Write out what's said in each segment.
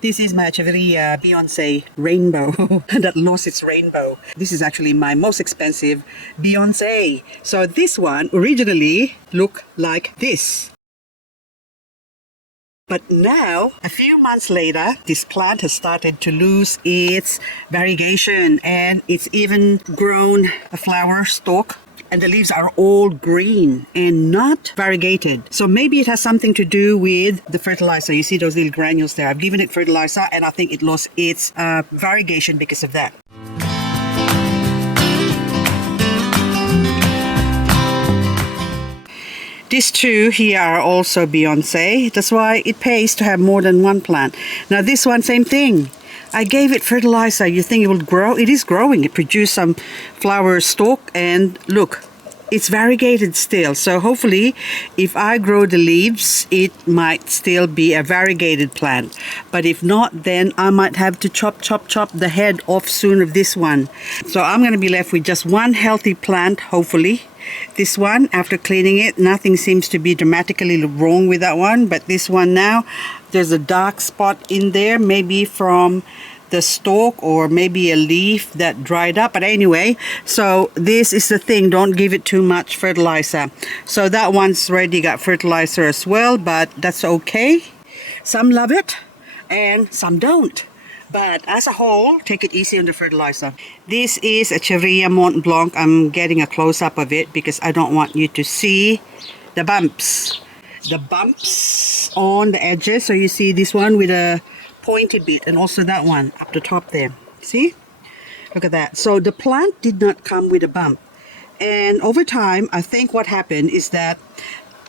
This is my Echeverria Beyonce rainbow that lost its rainbow. This is actually my most expensive Beyonce. So this one originally looked like this. But now, a few months later, this plant has started to lose its variegation and it's even grown a flower stalk. And the leaves are all green and not variegated. So maybe it has something to do with the fertilizer. You see those little granules there. I've given it fertilizer and I think it lost its variegation because of that. These two here are also Beyonce. That's why it pays to have more than one plant. Now this one, same thing. I gave it fertilizer. You think it will grow? It is growing. It produced some flower stalk and look, it's variegated still. So hopefully if I grow the leaves, it might still be a variegated plant. But if not, then I might have to chop the head off soon of this one. So I'm going to be left with just one healthy plant, hopefully. This one, after cleaning it, nothing seems to be dramatically wrong with that one. But this one now, there's a dark spot in there, maybe from the stalk or maybe a leaf that dried up. But anyway, so this is the thing, don't give it too much fertilizer. So that one's already got fertilizer as well, but that's okay. Some love it and some don't. But as a whole, take it easy on the fertilizer. This is a Echeverria Mont Blanc. I'm getting a close-up of it because I don't want you to see the bumps. The bumps on the edges. So you see this one with a pointy bit and also that one up the top there. See? Look at that. So the plant did not come with a bump. And over time, I think what happened is that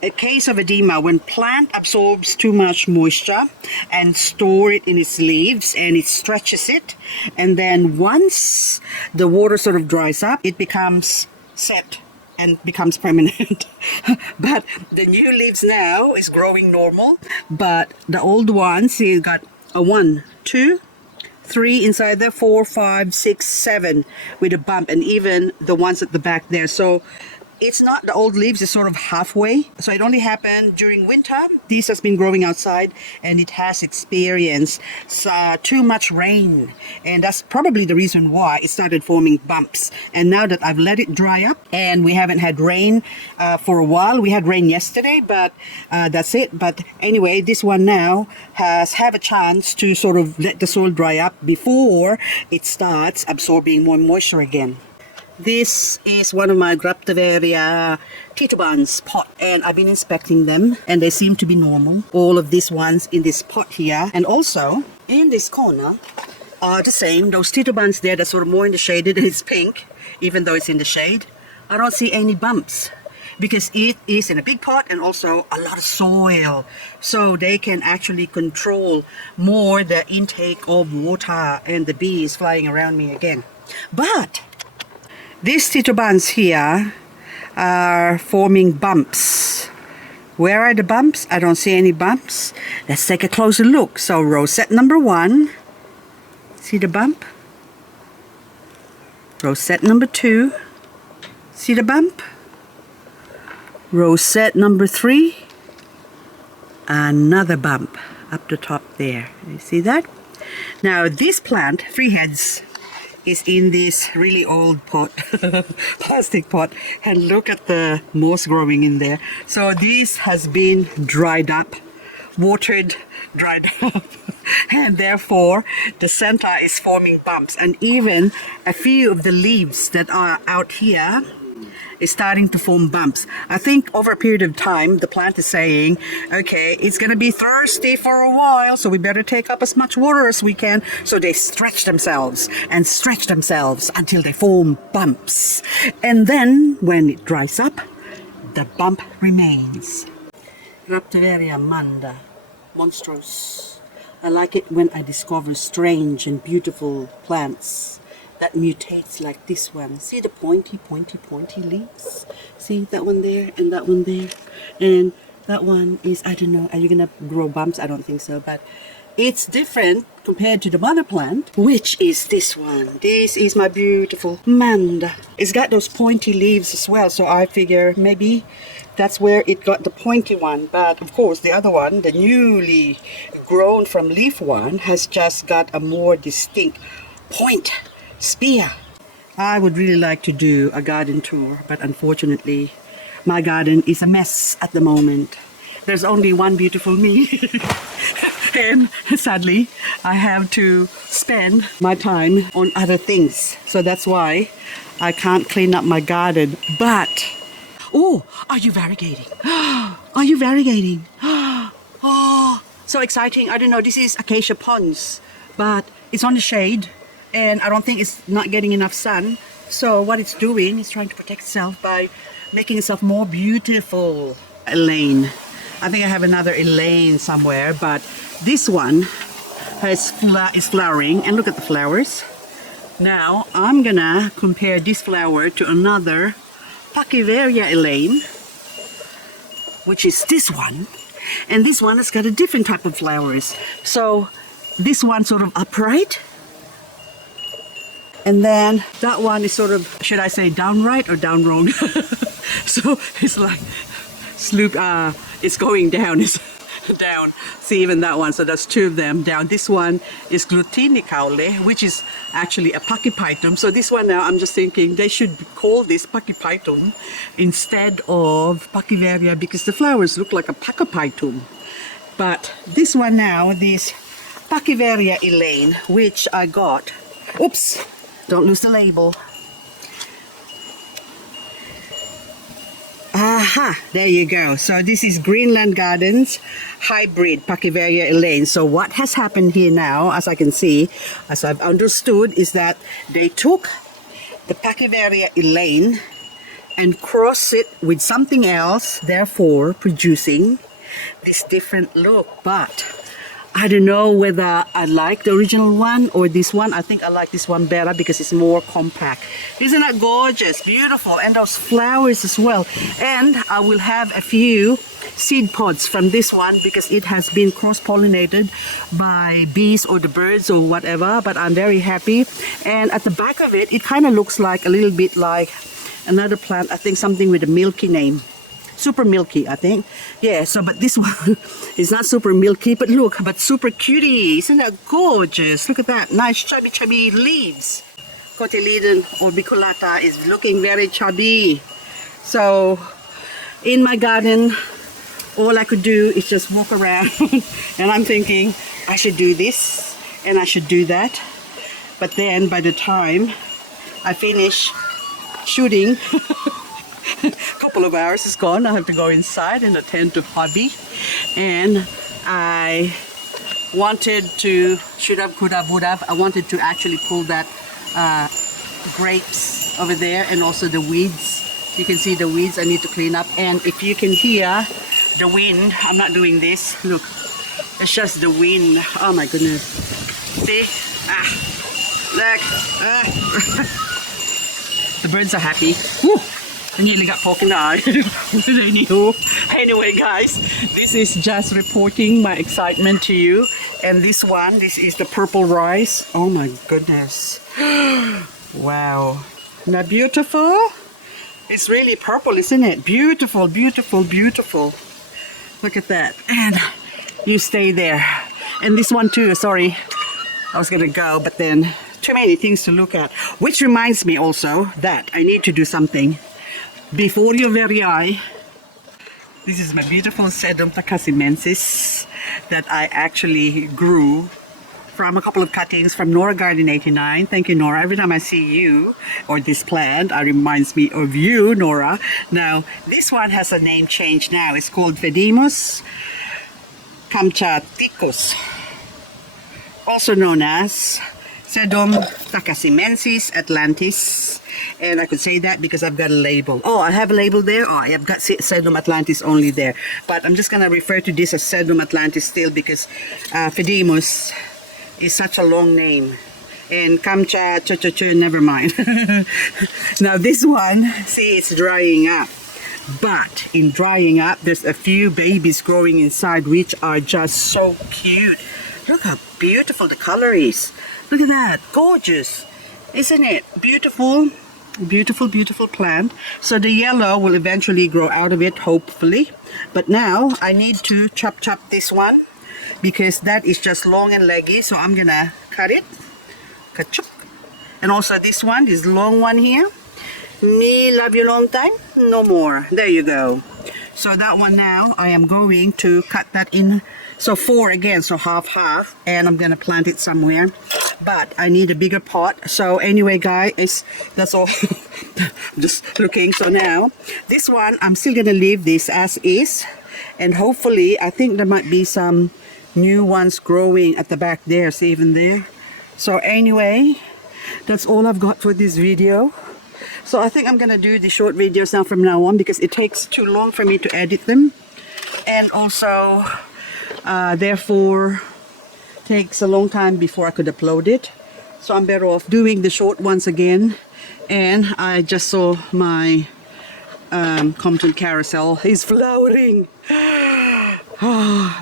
a case of edema, when plant absorbs too much moisture and store it in its leaves and it stretches it, and then once the water sort of dries up, it becomes set and becomes permanent. But the new leaves now is growing normal, but the old ones, see, got a 1, 2, 3 inside there, 4, 5, 6, 7 with a bump, and even the ones at the back there. So it's not the old leaves, it's sort of halfway. So it only happened during winter. This has been growing outside and it has experienced too much rain. And that's probably the reason why it started forming bumps. And now that I've let it dry up and we haven't had rain for a while. We had rain yesterday, but that's it. But anyway, this one now has have a chance to sort of let the soil dry up before it starts absorbing more moisture again. This is one of my Graptoveria titubans pot, and I've been inspecting them and they seem to be normal. All of these ones in this pot here and also in this corner are the same. Those titubans there that's sort of more in the shaded and it's pink, even though it's in the shade. I don't see any bumps because it is in a big pot and also a lot of soil. So they can actually control more the intake of water, and the bee is flying around me again. But these titubans here are forming bumps. Where are the bumps? I don't see any bumps. Let's take a closer look. So rosette number 1, see the bump? Rosette number 2, see the bump? Rosette number 3, another bump up the top there. You see that? Now this plant, 3 heads, is in this really old pot, plastic pot, and look at the moss growing in there. So this has been dried up, watered, dried up, and therefore the center is forming bumps, and even a few of the leaves that are out here is starting to form bumps. I think over a period of time the plant is saying, okay, it's gonna be thirsty for a while, so we better take up as much water as we can. So they stretch themselves and stretch themselves until they form bumps, and then when it dries up, the bump remains. Graptoveria manda, monstrous. I like it when I discover strange and beautiful plants that mutates like this one. See the pointy leaves? See that one there and that one there? And that one is, I don't know, are you gonna grow bumps? I don't think so, but it's different compared to the mother plant, which is this one. This is my beautiful manda. It's got those pointy leaves as well, so I figure maybe That's where it got the pointy one. But of course, the other one, the newly grown from leaf one, has just got a more distinct point spear. I would really like to do a garden tour, but unfortunately, my garden is a mess at the moment. There's only one beautiful me. And sadly, I have to spend my time on other things. So that's why I can't clean up my garden. But, oh, are you variegating? Are you variegating? Oh, so exciting. I don't know, this is acacia ponds, but it's on the shade and I don't think it's not getting enough sun. So what it's doing is trying to protect itself by making itself more beautiful. Elaine. I think I have another Elaine somewhere, but this one is flowering, and look at the flowers. Now I'm gonna compare this flower to another Pachyvaria Elaine, which is this one, and this one has got a different type of flowers. So this one sort of upright, and then that one is sort of, should I say down right or down wrong? So it's like it's going down. It's down. See, even that one. So that's two of them down. This one is Glutinicaule, which is actually a Pachyphytum. So this one now, I'm just thinking they should call this Pachyphytum instead of Pachyvaria, because the flowers look like a Pachyphytum. But this one now, this Pachyvaria Elaine, which I got. Oops! Don't lose the label. Aha, there you go. So this is Greenland Gardens hybrid Pachyvaria Elaine. So what has happened here now, as I can see, as I've understood, is that they took the Pachyvaria Elaine and crossed it with something else, therefore producing this different look. But I don't know whether I like the original one or this one. I think I like this one better because it's more compact. Isn't that gorgeous? Beautiful. And those flowers as well. And I will have a few seed pods from this one because it has been cross-pollinated by bees or the birds or whatever. But I'm very happy. And at the back of it, it kind of looks like a little bit like another plant. I think something with a milky name. Super milky, I think. Yeah, so but this one is not super milky, but look, but super cutie. Isn't that gorgeous? Look at that. Nice chubby leaves. Cotyledon orbiculata is looking very chubby. So in my garden, all I could do is just walk around and I'm thinking I should do this and I should do that. But then by the time I finish shooting, couple of hours is gone. I have to go inside and attend to hobby, and I wanted to, would have, I wanted to actually pull that grapes over there and also the weeds. You can see the weeds I need to clean up, and if you can hear the wind, I'm not doing this, look, it's just the wind. Oh my goodness, see, look, the birds are happy. Woo! I nearly got poke in the eye. Anyway guys, this is just reporting my excitement to you. And this one, this is the purple rice. Oh my goodness. Wow. Isn't that beautiful? It's really purple, isn't it? Beautiful, beautiful, beautiful. Look at that. And you stay there. And this one too, sorry. I was gonna go, but then too many things to look at. Which reminds me also that I need to do something before your very eye. This is my beautiful Sedum tacasimensis that I actually grew from a couple of cuttings from Nora Garden 89. Thank you, Nora. Every time I see you or this plant, it reminds me of you, Nora. Now, this one has a name change now. It's called Phedemus kamchaticus, also known as Sedum tacasimensis atlantis. And I could say that because I've got a label. Oh, I have a label there. Oh, I've got Sedum atlantis only there. But I'm just going to refer to this as Sedum atlantis still because Phedemus is such a long name. And Kamcha, never mind. Now this one, see, it's drying up. But in drying up, there's a few babies growing inside which are just so cute. Look how beautiful the color is. Look at that, gorgeous. Isn't it beautiful? Beautiful, beautiful plant. So the yellow will eventually grow out of it, hopefully. But now I need to chop this one because that is just long and leggy. So I'm gonna cut it. Ka-chop. And also this one, this long one here. Me love you long time, no more. There you go. So that one now, I am going to cut that in. So 4 again, so half, and I'm gonna plant it somewhere. But I need a bigger pot. So anyway, guys, that's all. Just looking. So now, this one, I'm still gonna leave this as is. And hopefully, I think there might be some new ones growing at the back there. See, even there. So anyway, that's all I've got for this video. So I think I'm gonna do the short videos now from now on because it takes too long for me to edit them, and also therefore takes a long time before I could upload it. So I'm better off doing the short ones again. And I just saw my Compton carousel is flowering.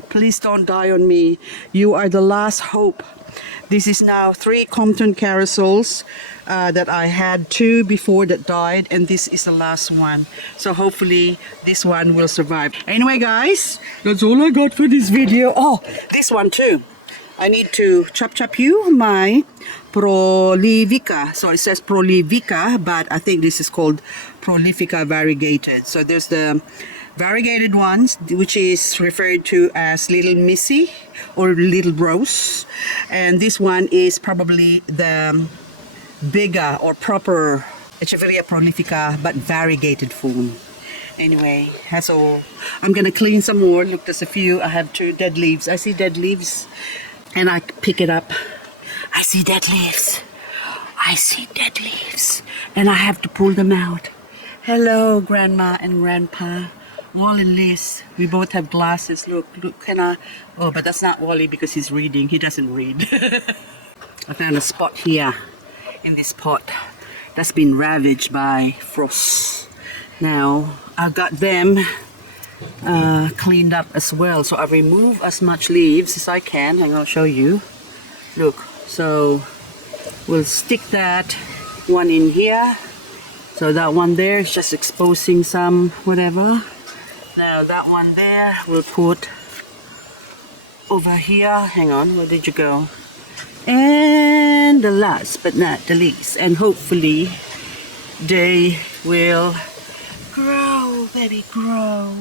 Please don't die on me. You are the last hope. This is now 3 Compton carousels that I had 2 before that died, and this is the last one. So hopefully this one will survive. Anyway, guys, that's all I got for this video. Oh, this one too. I need to chop you my Prolifica. So it says Prolifica, but I think this is called Prolifica variegated. So there's the variegated ones, which is referred to as Little Missy or Little Rose, and this one is probably the bigger or proper Echeveria prolifica but variegated form. Anyway, that's all. I'm gonna clean some more. Look, there's a few. I have 2 dead leaves. I see dead leaves and I pick it up. I see dead leaves. I see dead leaves and I have to pull them out. Hello, Grandma and Grandpa. Wally and Liz, we both have glasses. Look, can I? Oh, but that's not Wally because he's reading. He doesn't read. I found a spot here in this pot that's been ravaged by frost. Now, I've got them cleaned up as well. So I remove as much leaves as I can, and I'll show you. Look, so we'll stick that one in here. So that one there is just exposing some whatever. Now that one there we'll put over here. Hang on, where did you go? And the last but not the least, and hopefully they will grow, baby, grow.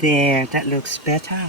There, that looks better.